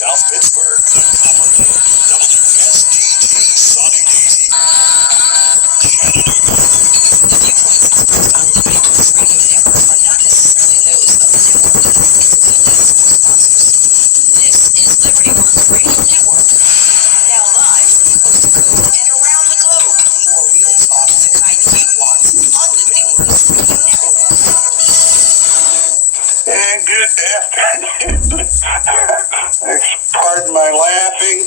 South Pittsburgh, the Copperhead, WSDG Sunny Daisy, Chattanooga. The viewpoints expressed on Liberty Works Radio Network are not necessarily those of the network, its affiliates, or sponsors. This is Liberty Works Radio Network. Now live from coast to coast and around the globe. More real talk, the kind you want, on Liberty Works Radio Network. And good afternoon. Pardon my laughing,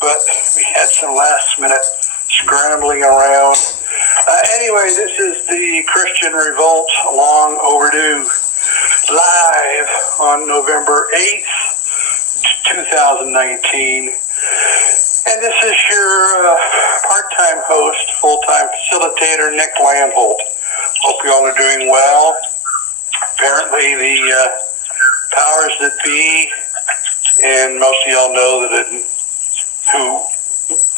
but we had some last minute scrambling around. Anyway, this is the Christian Revolt, long overdue, live on November 8th, 2019. And this is your part-time host, full-time facilitator, Nick Landholt. Hope you all are doing well. Apparently the powers that be, and most of y'all know that who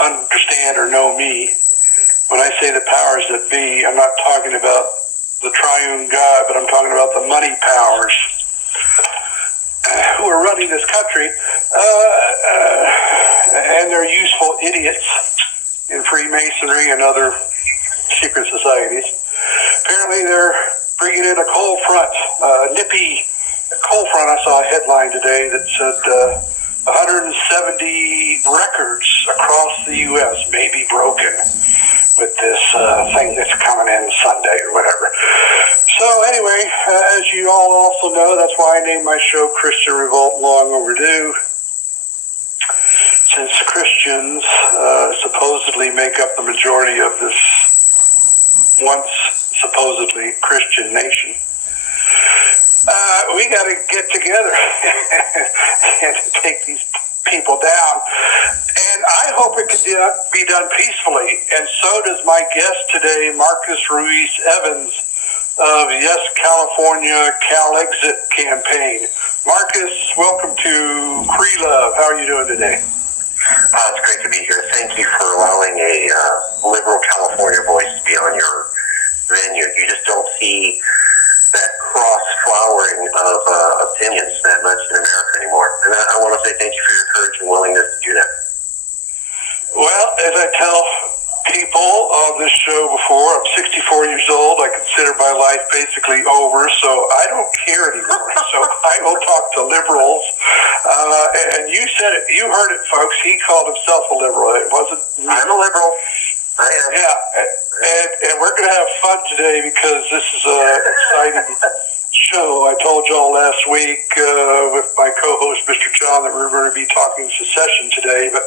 understand or know me, when I say the powers that be, I'm not talking about the triune God, but I'm talking about the money powers who are running this country, and they're useful idiots in Freemasonry and other secret societies. Apparently they're bringing in a cold front, nippy cold front. I saw a headline today that said 170 records across the U.S. may be broken with this thing that's coming in Sunday or whatever. So anyway, as you all also know, that's why I named my show Christian Revolt, Long Overdue. Since Christians supposedly make up the majority of this once supposedly Christian nation, we got to get together and take these people down. And I hope it can be done peacefully. And so does my guest today, Marcus Ruiz Evans of Yes California CALEXIT campaign. Marcus, welcome to Cree Love. How are you doing today? It's great to be here. Thank you for allowing a liberal California voice to be on your venue. You just don't see that cross-flowering of opinions that much in America anymore. And I want to say thank you for your courage and willingness to do that. Well, as I tell people on this show before, I'm 64 years old. I consider my life basically over, so I don't care anymore. So I will talk to liberals. And you said it, you heard it, folks. He called himself a liberal. It wasn't me. I'm a liberal. I am. Yeah, and we're going to have fun today because this is an exciting show. I told y'all last week with my co-host, Mr. John, that we were going to be talking secession today, but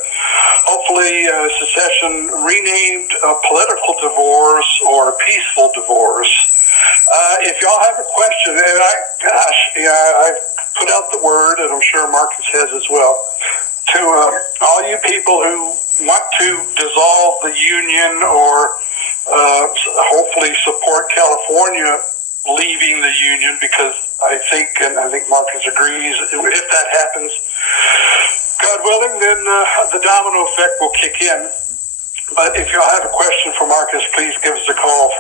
hopefully secession renamed a political divorce or a peaceful divorce. If y'all have a question, and I've put out the word, and I'm sure Marcus has as well, to all you people who want to dissolve the union or hopefully support California leaving the union, because I think Marcus agrees, if that happens, God willing, then the domino effect will kick in. But if y'all have a question for Marcus, please give us a call,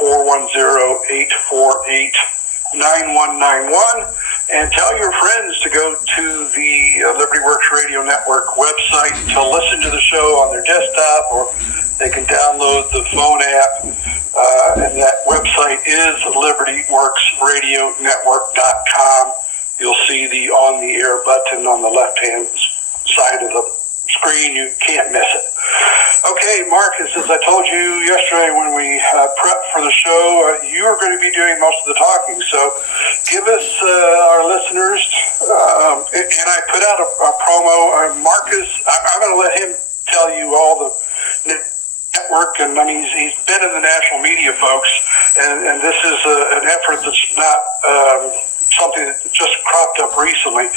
410-848-9191, and tell your friends to go to the Liberty Works Radio Network website to listen to the show on their desktop, or they can download the phone app, and that website is libertyworksradionetwork.com. You'll see the on-the-air button on the left-hand side of the screen. You can't miss it. Okay, Marcus, as I told you yesterday when we prepped for the show, you are going to be doing most of the talking. So give us, our listeners, and I put out a promo. Marcus, I'm going to let him tell you all the network, and I mean, he's been in the national media, folks, and this is an effort that's not something that just cropped up recently.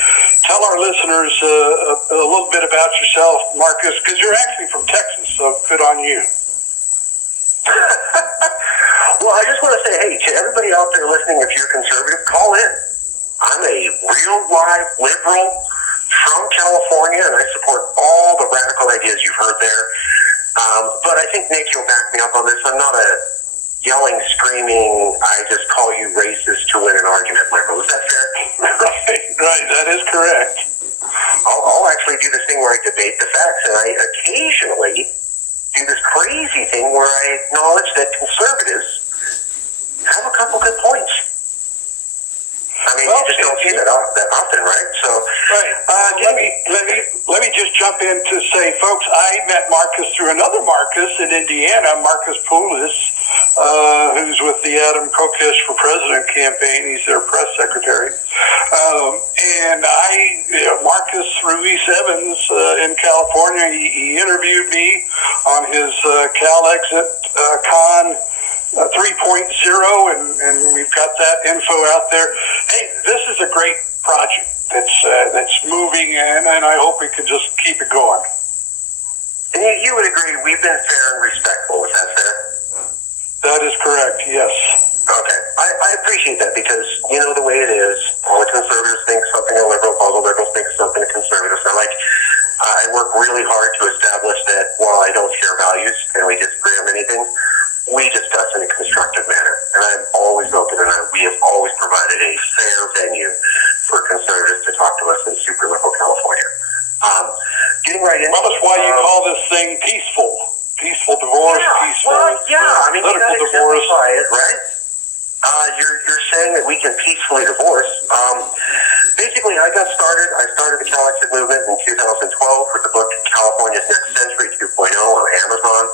Tell our listeners a little bit about yourself, Marcus, because you're actually from Texas, so good on you. Well, I just want to say, hey, to everybody out there listening, if you're conservative, call in. I'm a real live liberal from California, and I support all the radical ideas you've heard there. But I think, Nick, you'll back me up on this. I'm not a yelling, screaming, I just call you racist to win an argument liberal. Is that fair? Right, that is correct. I'll actually do this thing where I debate the facts, and I occasionally do this crazy thing where I acknowledge that conservatives have a couple good points. I mean, you just don't see that often, right? So, let me just jump in to say, folks, I met Marcus through another Marcus in Indiana, Marcus Poulos, who's with the Adam Kokesh for President campaign. He's their press secretary. And Marcus Ruiz Evans in California, he interviewed me on his CALEXIT CON 3.0, and we've got that info out there. Hey, this is a great project that's moving, and I hope we can just keep it going. And you would agree we've been fair and respectful, is that fair? That is correct, yes. Okay. I appreciate that because you know the way it is. All the conservatives think something a liberal, all the liberals think something a conservative. So I work really hard to establish that while I don't share values and we disagree on many things, we discuss in a constructive manner. And I'm always open, and we have always provided a fair venue for conservatives to talk to us in super liberal California. Getting right into that's why you call this thing peaceful. Peaceful divorce, peaceful. Well, I mean, you got to divorce. exemplify it, right? You're saying that we can peacefully divorce. Basically, I started the CALEXIT movement in 2012 with the book California's Next Century 2.0 on Amazon.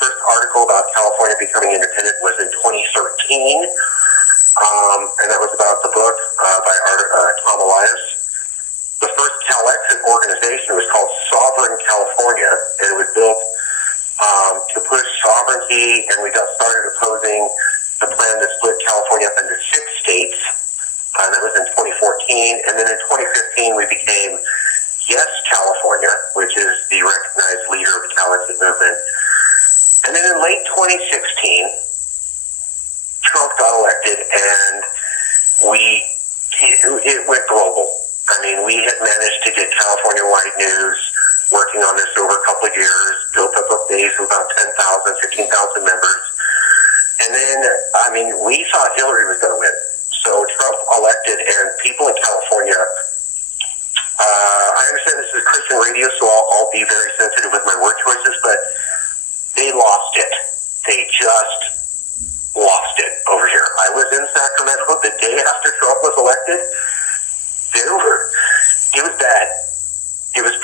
First article about California becoming independent was in 2013, and that was about the book by Tom Elias. The first CALEXIT organization was called Sovereign California, and it was built to push sovereignty, and we got started opposing the plan to split California up into 6 states, and that was in 2014. And then in 2015, we became Yes California, which is the recognized leader of the CALEXIT movement. And then in late 2016, Trump got elected, and it went global. I mean, we had managed to get California-wide news, working on this over a couple of years, built up a base of about 10,000, 15,000 members. And then, I mean, we thought Hillary was going to win. So Trump elected, and people in California, I understand this is Christian radio, so I'll be very sensitive with my word choices, but they lost it. They just lost it over here. I was in Sacramento the day after Trump was elected. It was bad. It was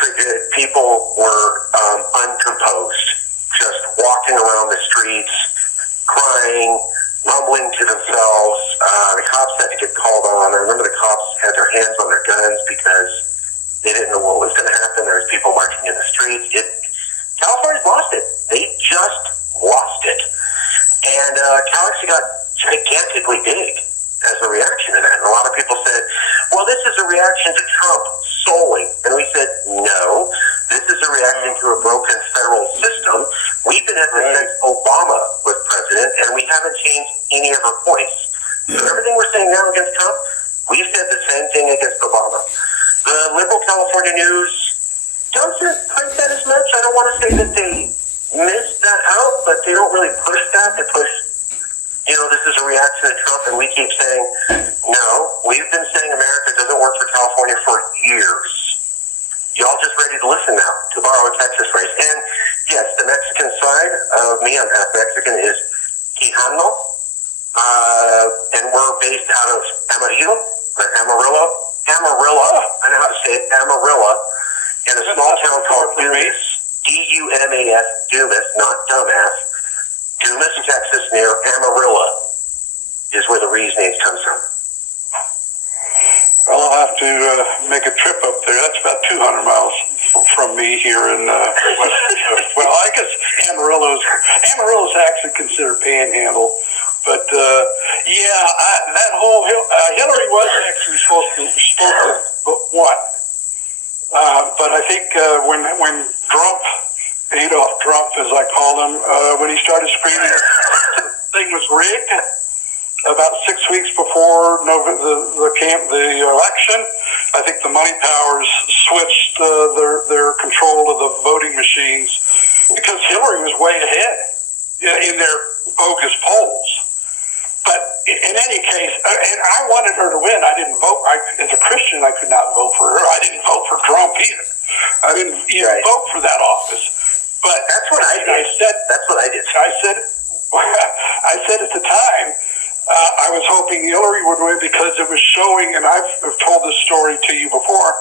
people were uncomposed, just walking around the streets, crying, mumbling to themselves. The cops had to get called on. I remember the cops had their hands on their guns because they didn't know what was going to happen. There was people marching in the streets. California's lost it. They just lost it. And CALEXIT got gigantically big as a reaction to that. And a lot of people said, well, this is a reaction to Trump solely. And we said, no, this is a reaction to a broken federal system. We've been at this since Obama was president, and we haven't changed any of our points. So everything we're saying now against Trump, we've said the same thing against Obama. The liberal California news doesn't print that as much. I don't want to say that they missed that out, but they don't really push that. They push, this is a reaction to Trump, and we keep saying, no, we've been saying America doesn't work for California for years. Y'all just ready to listen now, to borrow a Texas phrase. And yes, the Mexican side of me, I'm half Mexican, is Quijano, and we're based out of Amarillo, I know how to say it, Amarillo, in a small town called Dumas, D-U-M-A-S, Dumas, not dumbass. Dumas, Texas, near Amarillo, is where the Reeves names comes from. Well, I'll have to make a trip up there. That's about 200 miles from me here in West. Well, I guess Amarillo's actually considered Panhandle, but that whole Hillary was actually supposed to won, but I think when Adolf Trump, as I call him, when he started screaming the thing was rigged, about 6 weeks before the election, I think the money powers switched their control of the voting machines because Hillary was way ahead in their bogus polls. But in any case, and I wanted her to win. I didn't vote. As a Christian, I could not vote for her. I didn't vote for Trump either. I didn't even vote for that office. But that's what I did. That's what I did. I said at the time, I was hoping Hillary would win because it was showing, and I've told this story to you before,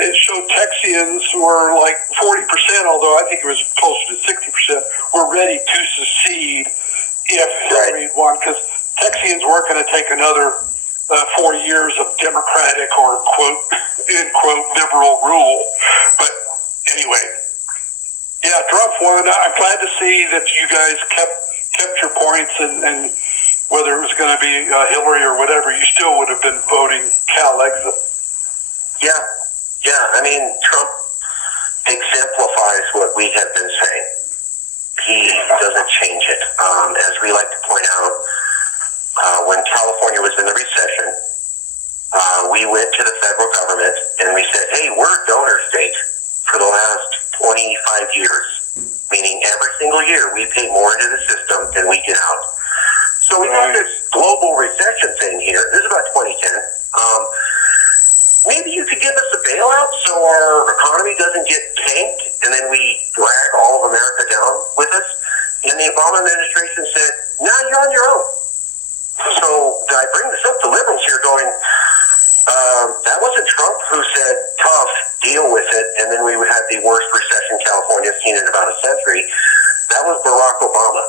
it showed Texians were like 40%, although I think it was closer to 60%, were ready to secede if Hillary had won, because Texians weren't going to take another 4 years of Democratic or quote, end quote, liberal rule. But anyway, yeah, Trump won. I'm glad to see that you guys kept your points, and whether it was going to be Hillary or whatever, you still would have been voting CALEXIT. Yeah. I mean, Trump exemplifies what we have been saying. He doesn't change it. As we like to point out, when California was in the recession, we went to the federal government and we said, hey, we're a donor state for the last 25 years, meaning every single year we pay more into the system than we get out. So we got this global recession thing here. This is about 2010. Maybe you could give us a bailout so our economy doesn't get tanked and then we drag all of America down with us. And the Obama administration said, no, you're on your own. So I bring this up to liberals here going, that wasn't Trump who said, tough, deal with it, and then we had the worst recession California's seen in about a century. That was Barack Obama.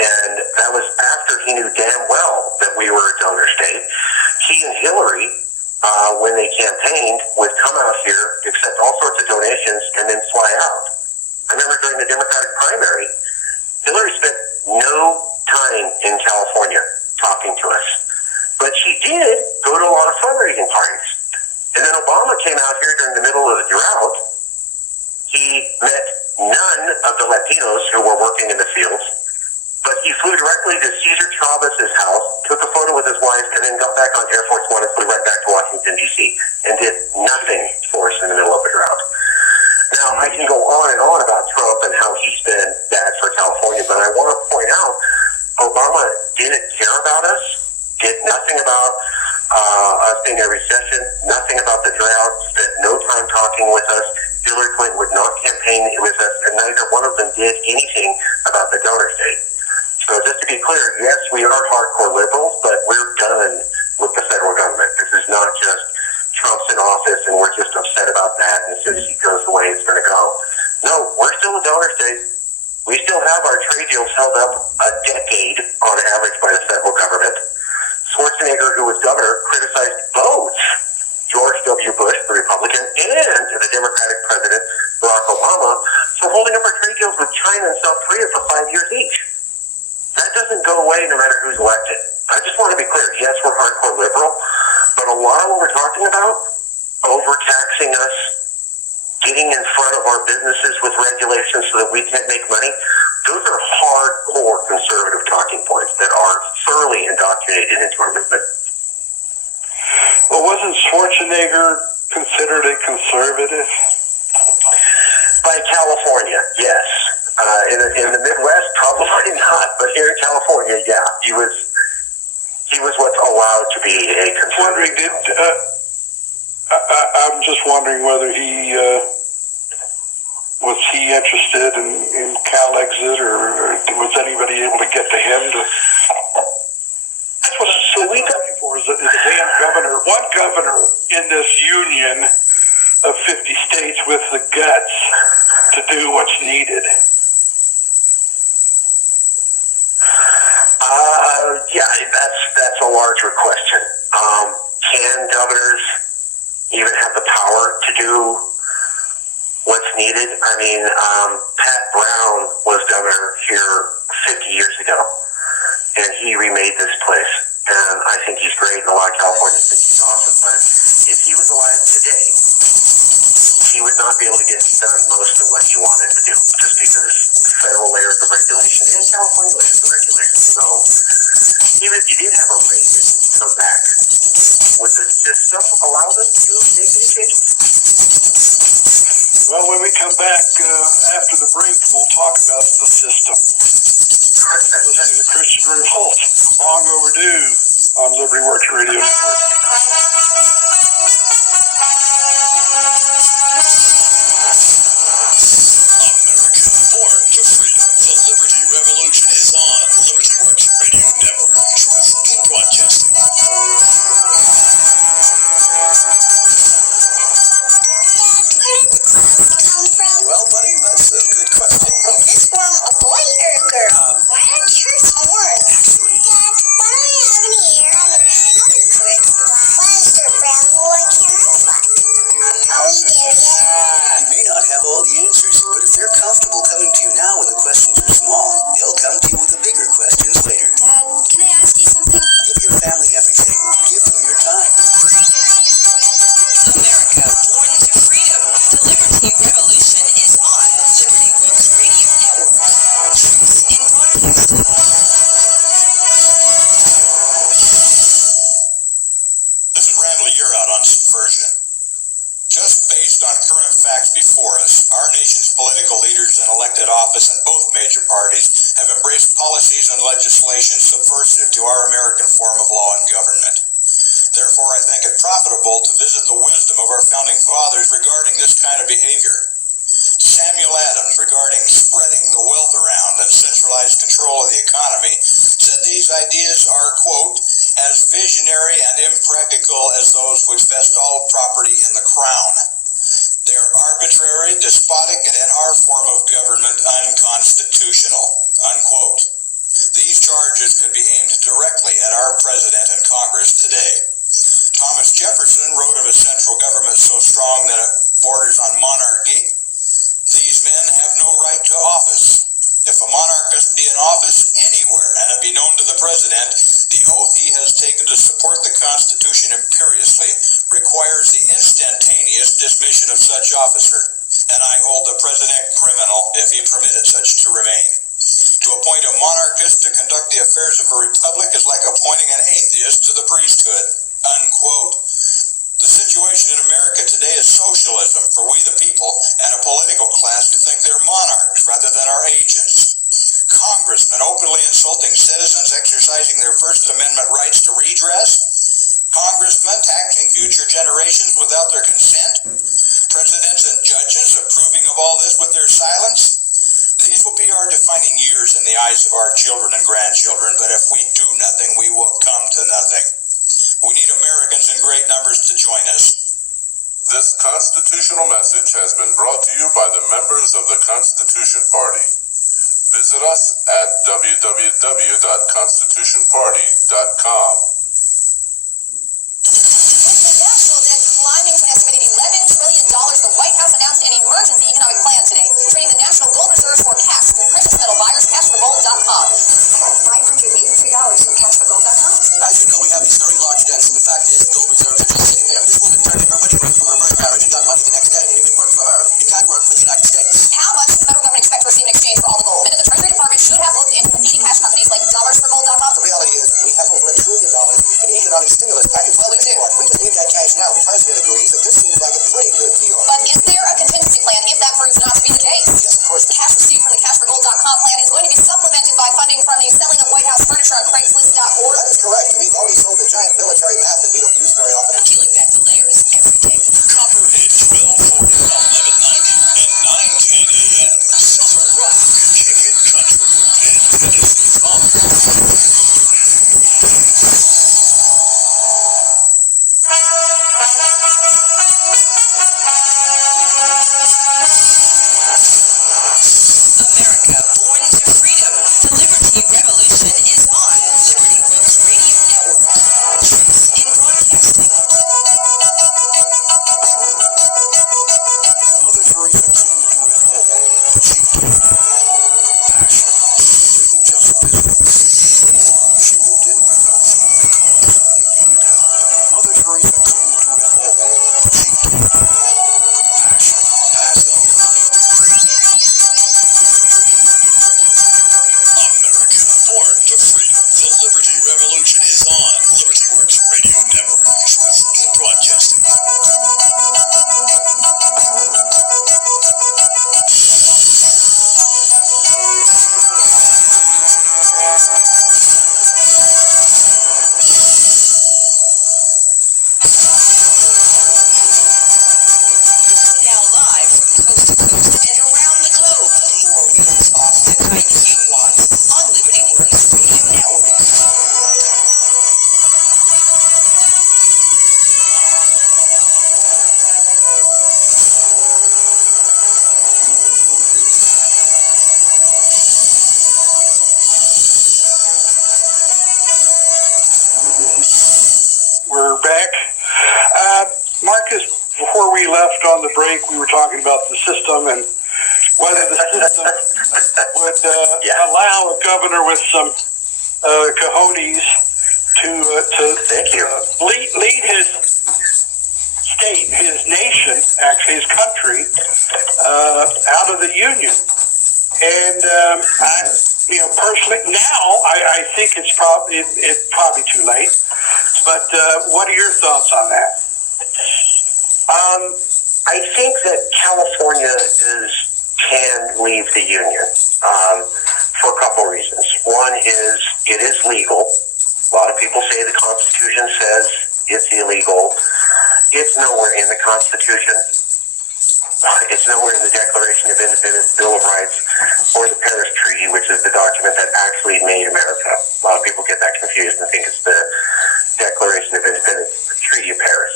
And that was after he knew damn well that we were a donor state. He and Hillary, when they campaigned, would come out here, accept all sorts of donations, and then fly out. I remember during the Democratic primary, Hillary spent no time in California talking to us. But she did go to a lot of fundraising parties. And then Obama came out here during the middle of the drought. He met none of the Latinos who were working in the fields, but he flew directly to Cesar Chavez's house, took a photo with his wife, and then got back on Air Force One and flew right back to Washington, D.C., and did nothing for us in the middle of a drought. Now, I can go on and on about Trump and how he's been bad for California, but I want to point out Obama didn't care about us, did nothing about us being in a recession, nothing about the drought, spent no time talking with us. Hillary Clinton would not campaign with us, and neither one of them did anything about the donor state. So just to be clear, yes, we are hardcore liberals, but we're done with the federal government. This is not just Trump's in office and we're just upset about that, and as soon as he goes away, it's going to go. No, we're still a donor state. We still have our trade deals held up a decade on average by the federal government. Schwarzenegger, who was governor, criticized both George W. Bush, the Republican, and the Democratic president, Barack Obama, for holding up our trade deals with China and South Korea for 5 years each. That doesn't go away no matter who's elected. I just want to be clear. Yes, we're hardcore liberal, but a lot of what we're talking about, overtaxing us, getting in front of our businesses with regulations so that we can't make money, those are hardcore conservative talking points that are thoroughly indoctrinated into our movement. Well, wasn't Schwarzenegger considered a conservative? By California, yes. In the Midwest, probably not. But here in California, yeah, he was what's allowed to be a conservative. I'm just wondering whether he was he interested in CALEXIT, or was anybody able to get to him to? That's what I'm looking for. Is a damn governor, one governor in this union of 50 states with the guts to do what's needed. Yeah, that's a larger question. Can governors even have the power to do what's needed? I mean, Pat Brown was governor here 50 years ago, and he remade this place. And I think he's great, and a lot of Californians think he's awesome. But if he was alive today, he would not be able to get done most of what he wanted to do, just because federal layers of regulation and California layers of regulation. So even if you did have a Reagan come back, would the system allow them to make any changes? Well, when we come back after the break, we'll talk about the system. Listening to the Christian Revolt. Long Overdue on Liberty Works Radio Network. America, born to freedom. The Liberty Revolution is on Liberty Works Radio Network. Truth in broadcasting. Well, buddy, that's a good question. Is this from a boy or a girl? Why don't yours work? Actually, Dad, why don't I have any hair on your head? Why is there brown? Why can't I fly? Are we there yet? you may not have all the answers, but if they're comfortable coming to you now when the questions are small, they'll come to you with the bigger questions later. Dad, can I ask you something? Give your family everything. Give them your time. America, born to freedom. The Liberty Revolution is on Liberty Works Radio Network. Truth in broadcasting. This is Randall Yearout on Subversion. Just based on current facts before us, our nation's political leaders in elected office in both major parties have embraced policies and legislation subversive to our American form of law and government. Therefore, I think it profitable to visit the wisdom of our founding fathers regarding this kind of behavior. Samuel Adams, regarding spreading the wealth around and centralized control of the economy, said these ideas are, quote, as visionary and impractical as those which vest all property in the crown. They are arbitrary, despotic, and in our form of government, unconstitutional, unquote. These charges could be aimed directly at our president and Congress today. Thomas Jefferson wrote of a central government so strong that it borders on monarchy. These men have no right to office. If a monarchist be in office anywhere, and it be known to the president, the oath he has taken to support the Constitution imperiously requires the instantaneous dismission of such officer, and I hold the president criminal if he permitted such to remain. To appoint a monarchist to conduct the affairs of a republic is like appointing an atheist to the priesthood, unquote. The situation in America today is socialism for we the people and a political class who think they're monarchs rather than our agents. Congressmen openly insulting citizens exercising their First Amendment rights to redress. Congressmen taxing future generations without their consent. Presidents and judges approving of all this with their silence. These will be our defining years in the eyes of our children and grandchildren, but if we do nothing, we will come to nothing. We need Americans in great numbers to join us. This constitutional message has been brought to you by the members of the Constitution Party. Visit us at www.constitutionparty.com. With the national debt climbing to an estimated $11 trillion, the White House announced an emergency economic plan today, trading the national gold reserves for cash through precious metal buyers, cashforgold.com. $583 from cashforgold.com. As you know, we have these very large debts, and the fact is, gold reserves are just sitting there. This woman turned in her wedding ring from her first marriage and got money the next day. If it worked for her, it can work for the United States. How much does the federal government expect to receive in exchange for all the gold? And the Treasury Department should have looked into competing cash companies like dollarsforgold.com. The reality is, we have over $1 trillion in economic stimulus package. Well, we do. We just need that cash now. The president agrees that this seems like a pretty good deal. But is there a contingency plan if that proves not to be the case? Yes, of course. Cash received from the cashforgold.com plan is going to be supplemented by funding from the selling of White House furniture on Craigslist.org. That is correct. We've already sold a giant military map that we don't use very often. Peeling back the layers every day. Copperhead 1240, 1190, and 910 a.m. Southern Rock, Kickin' Country, and Tennessee Funk. America, born to freedom. The Liberty Revolution is on Liberty Works Radio Network. Truth in broadcasting. Mother Teresa couldn't do it all, but she gave compassion. Didn't just visit the sick. She moved in with them because they needed help. Mother Teresa couldn't do it all, but she gave compassion. Pass it on. America, We're back. Marcus, before we left on the break, we were talking about the system and whether the system would allow a governor with some cojones to lead his state, his nation, actually his country, out of the union. And personally, now I think it's probably too late. But what are your thoughts on that? I think that California can leave the union for a couple reasons. One is it is legal. A lot of people say the Constitution says it's illegal. It's nowhere in the Constitution. It's nowhere in the Declaration of Independence, Bill of Rights, or the Paris Treaty, which is the document that actually made America. A lot of people get that confused and think it's the Declaration of Independence, the Treaty of Paris.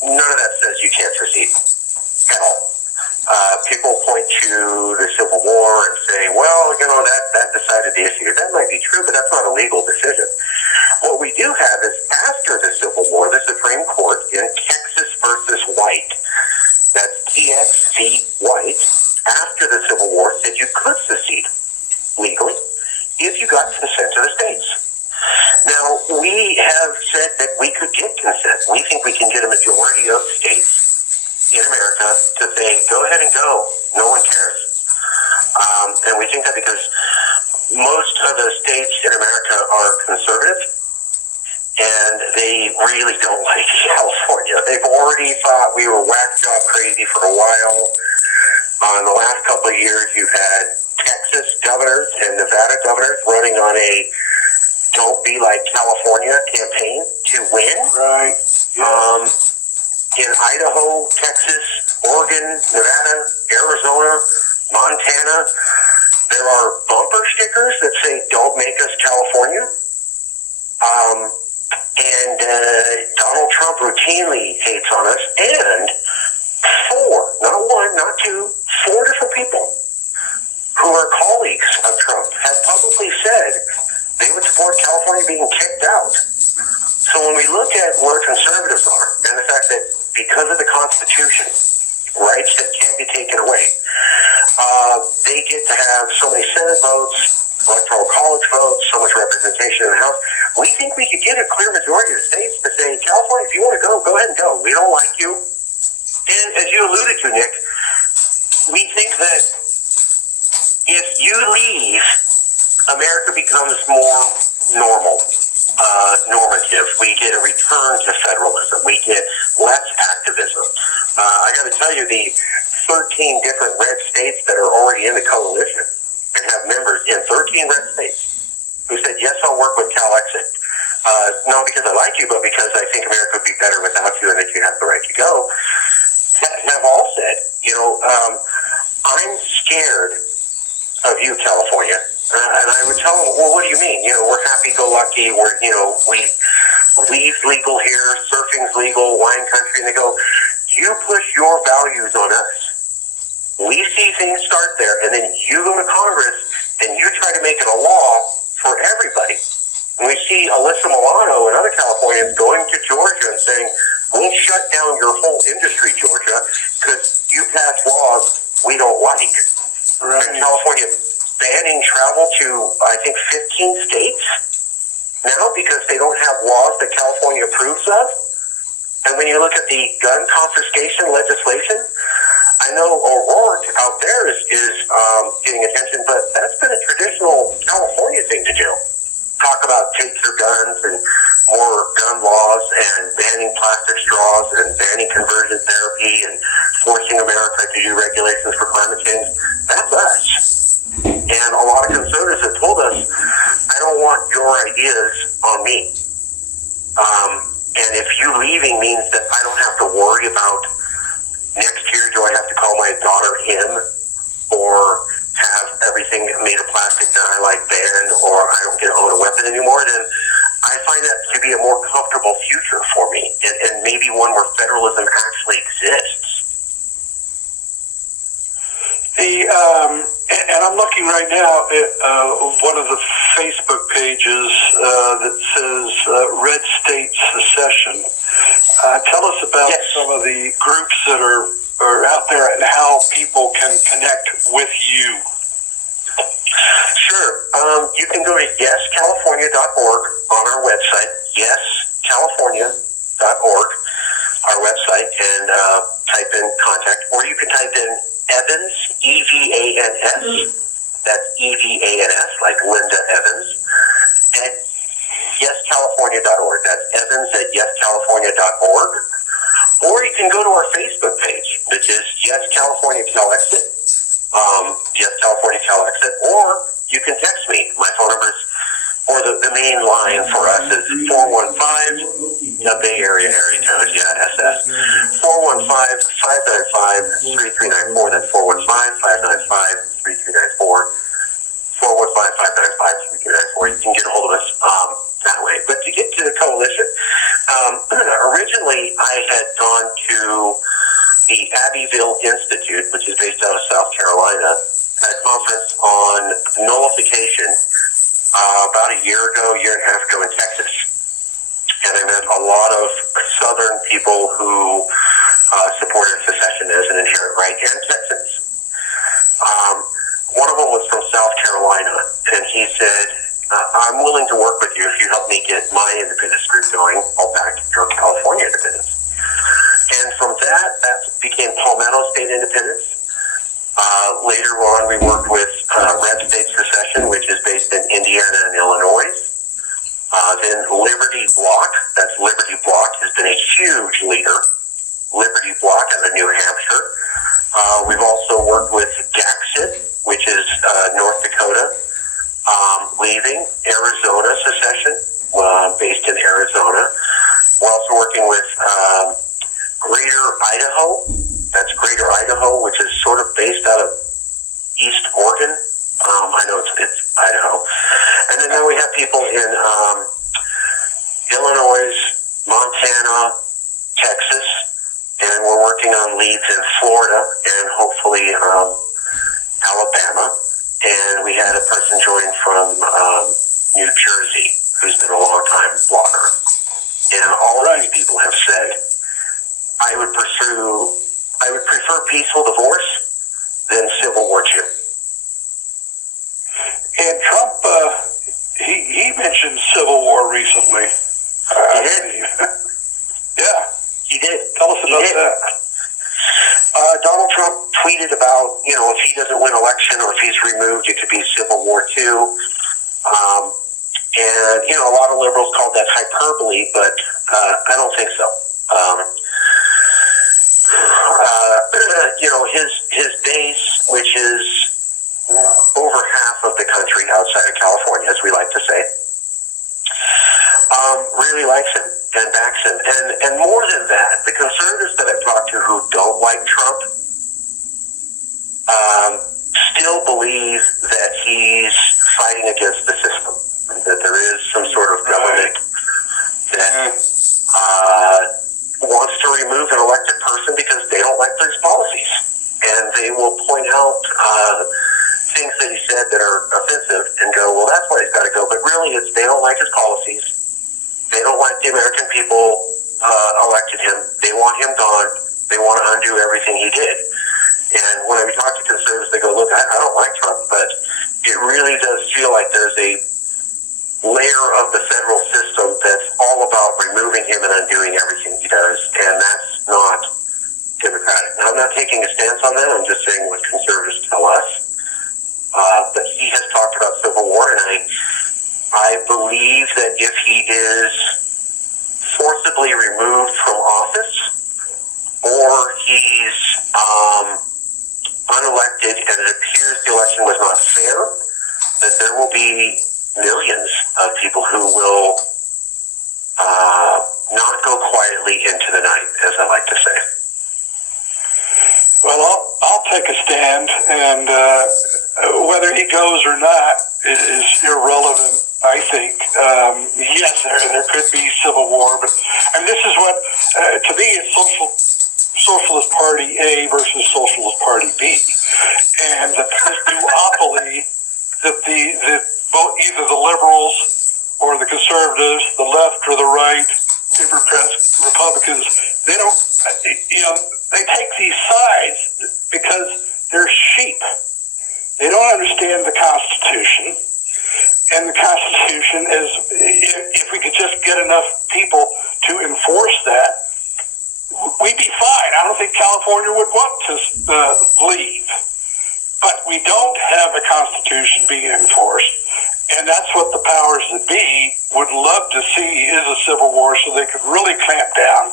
None of that says you can't secede at all. People point to the Civil War and say, well, that decided the issue. That might be true, but that's not a legal decision. What we do have is after the Civil War, the Supreme Court in Texas versus White, that's TXC White, after the Civil War said you could secede legally if you got consent to the states. Now, we have said that we could get consent. We think we can get a majority of states in America to say, go ahead and go. No one cares. And we think that because most of the states in America are conservative, and they really don't like California. They've already thought we were whack job crazy for a while. In the last couple of years, you've had Texas governors and Nevada governors running on a "Don't Be Like California" campaign to win. Right. Yeah. In Idaho, Texas, Oregon, Nevada, Arizona, Montana, there are bumper stickers that say "Don't make us California." And Donald Trump routinely hates on us. And 4, not 1, not 2, 4 different people who are colleagues of Trump have publicly said they would support California being kicked out. So when we look at where conservatives are and the fact that because of the Constitution, rights that can't be taken away, they get to have so many Senate votes, electoral college votes, so much representation in the House. We think we could get a clear majority of the states to say, California, if you want to go ahead and go. We don't like you. And as you alluded to, Nick, we think that if you leave, America becomes more normative. We get a return to federalism. We get less activism. I got to tell you, the 13 different red states that are already in the coalition and have members in 13 red states who said, yes, I'll work with CALEXIT. Not because I like you, but because I think America would be better without you and that you have the right to go, have all said, I'm scared of you, California. And I would tell them, well, what do you mean? We're happy-go-lucky. Weed's legal here, surfing's legal, wine country. And they go, you push your values on us. We see things start there, and then you go to Congress, and you try to make it a law for everybody. And we see Alyssa Milano and other Californians going to Georgia and saying, we'll shut down your whole industry, Georgia, because you pass laws we don't like. Right. And California banning travel to, I think, 15 states now because they don't have laws that California approves of. And when you look at the gun confiscation legislation, I know O'Rourke out there is getting attention, but that's been a traditional California thing to do. Talk about take your guns and more gun laws and banning plastic straws and banning conversion therapy and forcing America to do regulations for climate change. That's us. And a lot of conservatives have told us, I don't want your ideas on me. And if you leaving means that I don't have to worry about next year, do I have to call my daughter him or have everything made of plastic that I like banned or I don't get to own a weapon anymore, then I find that to be a more comfortable future for me and maybe one where federalism actually exists. And I'm looking right now at one of the Facebook pages that says Red State Secession. Tell us about some of the groups that are out there and how people can connect with you. Sure. You can go to yescalifornia.org on our website, yescalifornia.org, our website, and type in contact, or you can type in Evans, E-V-A-N-S, that's E-V-A-N-S, like Linda Evans, at yescalifornia.org. That's Evans at yescalifornia.org. Or you can go to our Facebook page, which is Yes California CALEXIT, Yes California CALEXIT, or you can text me. My phone number is, or the main line for us is 415, the Bay Area code, SS, 415-595-3394, that's 415-595-3394, 415-595-3394. You can get a hold of us that way. But to get to the coalition, originally I had gone to the Abbeville Institute, which is based out of South Carolina, at a conference on nullification about a year and a half ago in Texas. And I met a lot of Southern people who supported secession as an inherent right, and Texans. One of them was from South Carolina, and he said, I'm willing to work with you if you help me get my independence group going. I'll back your California independence. And from that became Palmetto State Independence. Later on, we worked with Red State Secession, which is based in Indiana and Illinois. Then Liberty Block, that's Liberty Block, has been a huge leader. Liberty Block out of New Hampshire. We've also worked with CALEXIT, which is North Dakota. Leaving Arizona Secession, based in Arizona. We're also working with Greater Idaho. That's Greater Idaho, which is sort of based out of East Oregon. I know it's Idaho. And then we have people in Illinois, Montana, Texas, and we're working on leads in Florida and hopefully Alabama. And we had a person join from New Jersey who's been a long-time blogger. And all of these people have said, I would prefer peaceful divorce than Civil War II. And Trump, he mentioned Civil War recently. He did? Yeah. He did. Tell us about that. Donald Trump tweeted about, if he doesn't win election or if he's removed, it could be Civil War II. And, a lot of liberals called that hyperbole, but I don't think so. His base, which is over half of the country outside of California, as we like to say, really likes him and backs him. And more than that, the conservatives that I've talked to who don't like Trump still believe that he's fighting against the system, that there is some sort of government that wants to remove an elected person because they don't like his policies. And they will point out things that he said that are offensive and go, well, that's why he's got to go. But really, it's they don't like his policies. They don't like the American people elected him. They want him gone. They want to undo everything he did. And when we talk to conservatives, they go, look, I don't like Trump, but it really does feel like there's a layer of the federal system that's all about removing him and undoing everything he does, and that's not democratic. Now, I'm not taking a stance on that. I'm just saying what conservatives tell us. But he has talked about Civil War, and I believe that if he is forcibly removed from office or he's unelected and it appears the election was not fair, that there will be millions of people who will not go quietly into the night, as I like to say. Well, I'll take a stand, and whether he goes or not is irrelevant, I think. Yes, there could be civil war, but this is what, to me, it's Socialist Party A versus Socialist Party B. and that this duopoly that either the liberals or the conservatives, the left or the right, Democrats, Republicans, they don't, they take these sides because they're sheep. They don't understand the Constitution. And the Constitution is, if we could just get enough people to enforce that, we'd be fine. I don't think California would want to leave. But we don't have a Constitution being enforced. And that's what the powers that be would love to see is a civil war so they could really clamp down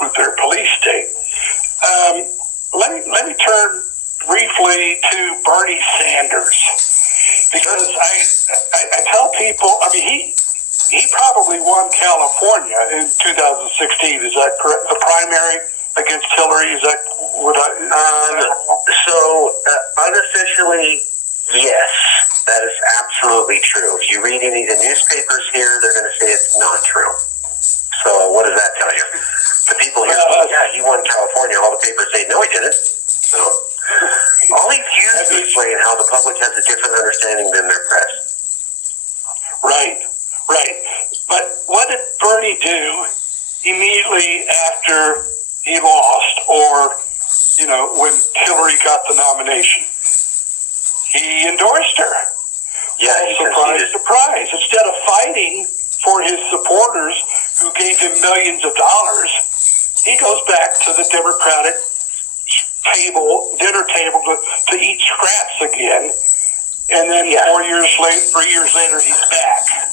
with their police state. Let me turn briefly to Bernie Sanders. Because I tell people, I mean, he probably won California in 2016. Is that correct? The primary against Hillary, is that what unofficially, yes, that is absolutely true. If you read any of the newspapers here, they're going to say it's not true. So what does that tell you? The people here, he won California. All the papers say, no, he didn't. So all he's used to explain how the public has a different understanding than their press. Right. But what did Bernie do immediately after he lost, or, when Hillary got the nomination? He endorsed her. Yeah, Surprise. Instead of fighting for his supporters who gave him millions of dollars, he goes back to the Democratic dinner table to eat scraps again. And then 3 years later, he's back.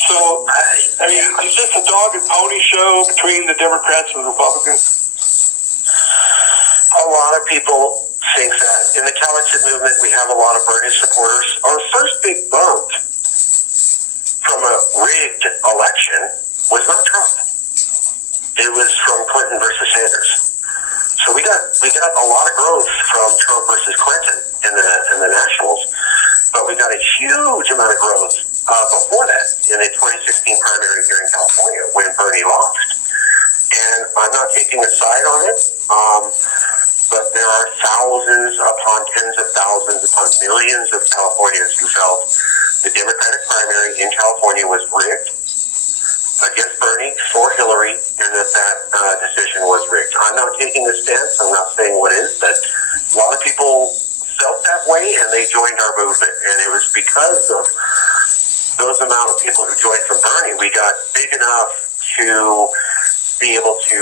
So, I mean, is this a dog and pony show between the Democrats and the Republicans? A lot of people think that. In the CALEXIT movement, we have a lot of Bernie supporters. Our first big bump from a rigged election was not Trump. It was from Clinton versus Sanders. So we got a lot of growth from Trump versus Clinton in the Nationals, but we got a huge amount of growth before that in the 2016 primary here in California when Bernie lost. And I'm not taking a side on it, but there are thousands upon tens of thousands upon millions of Californians who felt the Democratic primary in California was rigged against Bernie for Hillary, and that decision was rigged. I'm not taking a stance. I'm not saying what is, but a lot of people felt that way, and they joined our movement. And it was because of those amount of people who joined from Bernie, we got big enough to be able to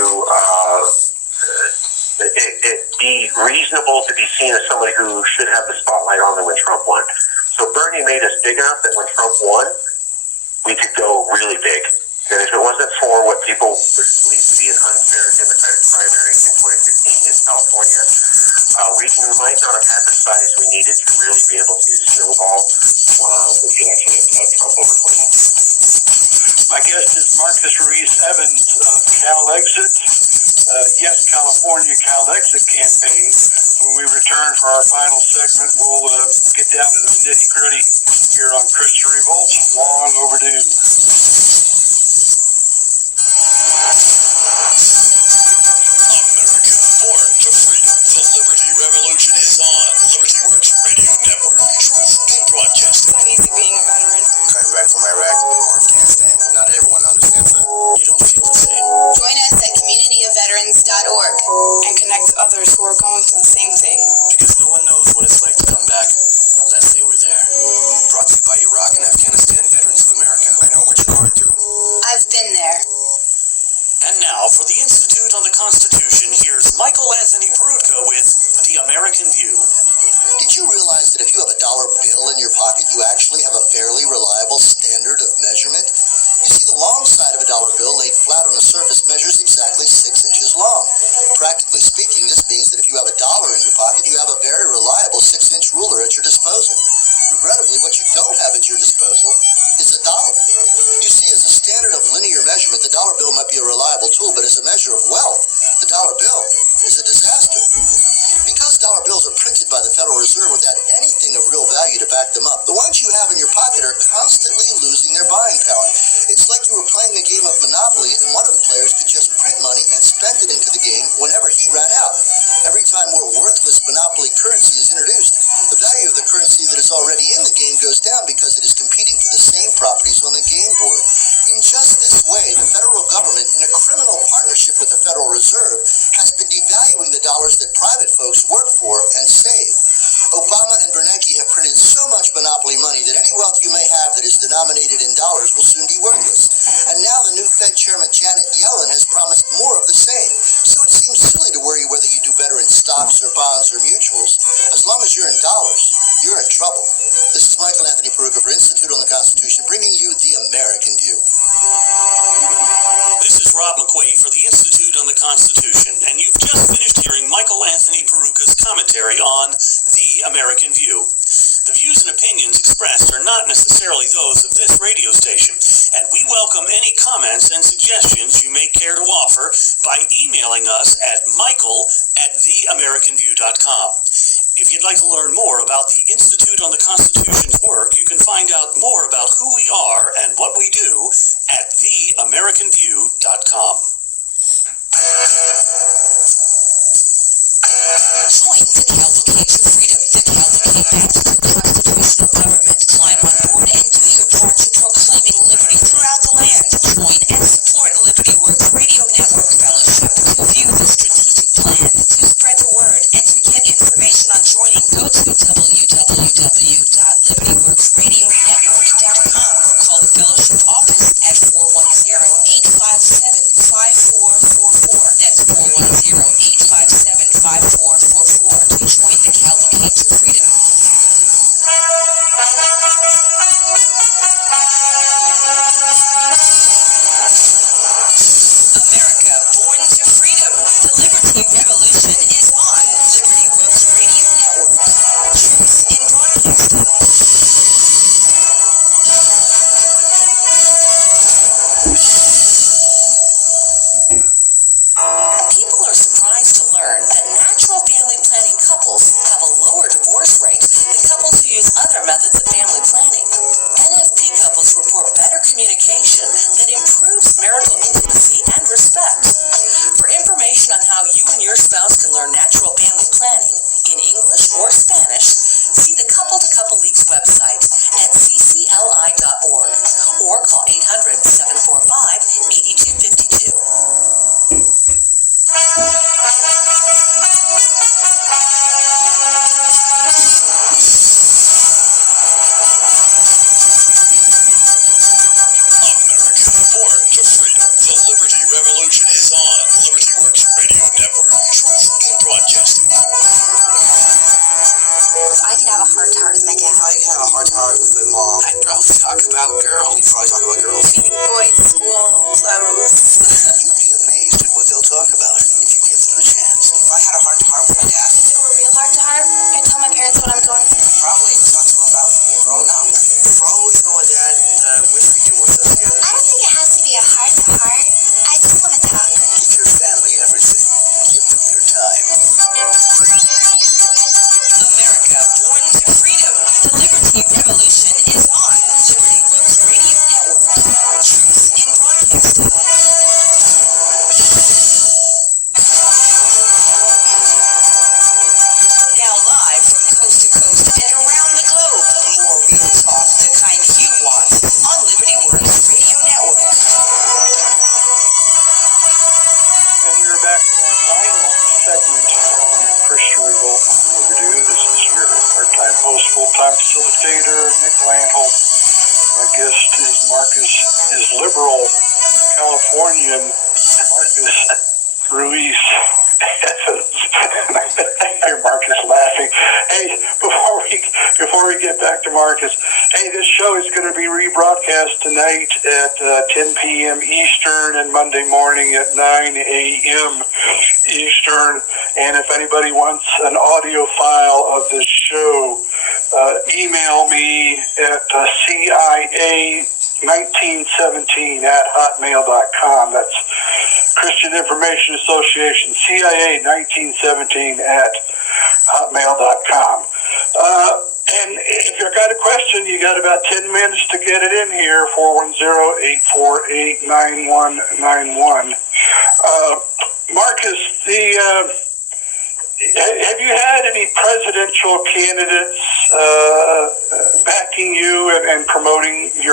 it be reasonable to be seen as somebody who should have the spotlight on them when Trump won. So Bernie made us big enough that when Trump won, we could go really big. And if it wasn't for what people believe to be an unfair Democratic primary in 2016 in California, we might not have had the size we needed to really be able to snowball the election of Trump over Clinton. My guest is Marcus Ruiz Evans of CALEXIT. Yes, California CALEXIT campaign. When we return for our final segment, we'll get down to the nitty-gritty here on Christian Revolt, long overdue. And connect others who are going through the same thing. Because no one knows what it's like to come back unless they were there. Brought to you by Iraq and Afghanistan Veterans of America. I know what you're going through. I've been there. And now for the Institute on the Constitution, here's Michael Anthony Perutka with The American View. Did you realize that if you have a dollar bill in your pocket, you actually have a fairly reliable standard of measurement? You see, the long side of a dollar bill laid flat on a surface measures exactly 6 inches long. Practically speaking, this means that if you have a dollar in your pocket, you have a very reliable 6-inch ruler at your disposal. Regrettably, what you don't have at your disposal is a dollar. You see, as a standard of linear measurement, the dollar bill might be a reliable tool, but as a measure of wealth, the dollar bill is a disaster. Because dollar bills are printed by the Federal Reserve without anything of real value to back them up, the ones you have in your pocket are constantly losing their buying power. It's like you were playing a game of Monopoly and one of the players could just print money and spend it into the game whenever he ran out. Every time more worthless Monopoly monopoly currency is introduced. The value of the currency that is already in the game goes down because it is competing for the same properties on the game board. In just this way, the federal government, in a criminal partnership with the Federal Reserve, has been devaluing the dollars that private folks work for and save. Obama and Bernanke have printed so much monopoly money that any wealth you may have that is denominated in dollars will soon be worthless. And now the new Fed Chairman Janet Yellen has promised more of the same. So it seems silly to worry whether you do better in stocks or bonds or mutuals. As long as you're in dollars, you're in trouble. This is Michael Anthony Peruka for Institute on the Constitution, bringing you the American View. This is Rob McQuay for the Institute on the Constitution, and you've just finished hearing Michael Anthony Peruka's commentary on the American View. The views and opinions expressed are not necessarily those of this radio station, and we welcome any comments and suggestions you may care to offer by emailing us at michael@theamericanview.com. If you'd like to learn more about the Institute on the Constitution's work, you can find out more about who we are and what we do at theamericanview.com. Join the Cavalcade to Freedom. The Cavalcade back to the constitutional government. Climb on board and do your part to proclaiming liberty throughout the land. Join and support Liberty Works Radio Network Fellowship to view the strategic plan, to spread the word, and to get information on joining. Go to www.libertyworksradionetwork.com or call the fellowship office at 410-857-5444. That's 410-857-5444 to join the Cavalcade to Freedom. America, born to freedom. The Liberty Revolution is on. Liberty Works Radio Network. Truth in broadcasting. People are surprised to learn that natural family planning couples have a lower divorce rate than couples who use other methods of family planning. NFP couples report better communication that improves marital intimacy and respect. For information on how you and your spouse can learn natural family planning in English or Spanish, see the Couple to Couple League's website at ccli.org or call 800-745-8252. America, born to freedom. The Liberty Revolution is on. Liberty Works Radio Network. Truth in broadcasting. I could have a heart-to-heart with my dad. I can have a heart-to-heart with my mom. I'd probably talk about girls. We'd probably talk about girls. Meeting boys, school, clothes. You'd be amazed at what they'll talk about if you give them the chance. If I had a heart-to-heart with my dad, If it were real heart-to-heart, I'd tell my parents what I'm going through. probably talk to him about growing up. Probably tell my dad that I wish we do more stuff together. I don't think it has to be a heart-to-heart. I just want to talk. Give your family everything. Give them your time. America, born to freedom. The Liberty Revolution is on. Liberty Works Radio Network. Truth in broadcasting. Now live from coast to coast and around the globe. More real talk, the kind you want, on Liberty Works Radio Network. And we are back for our final segment on Christian revolt and overdue. This is your part-time host, full-time facilitator, Nick Landholt. My guest is Marcus, is liberal Californian Marcus Ruiz Evans. I hear Marcus laughing. Hey, before we get back to Marcus, hey, this show is going to be rebroadcast tonight at 10 p.m. Eastern and Monday morning at 9 a.m. Eastern. And if anybody wants an audio file of this show, email me at CIA1917 at hotmail.com. That's Christian Information Association, CIA1917 at hotmail.com. And if you've got a question, you got about 10 minutes to get it in here, 410-848-9191. Marcus, have you had any presidential candidates backing you and promoting your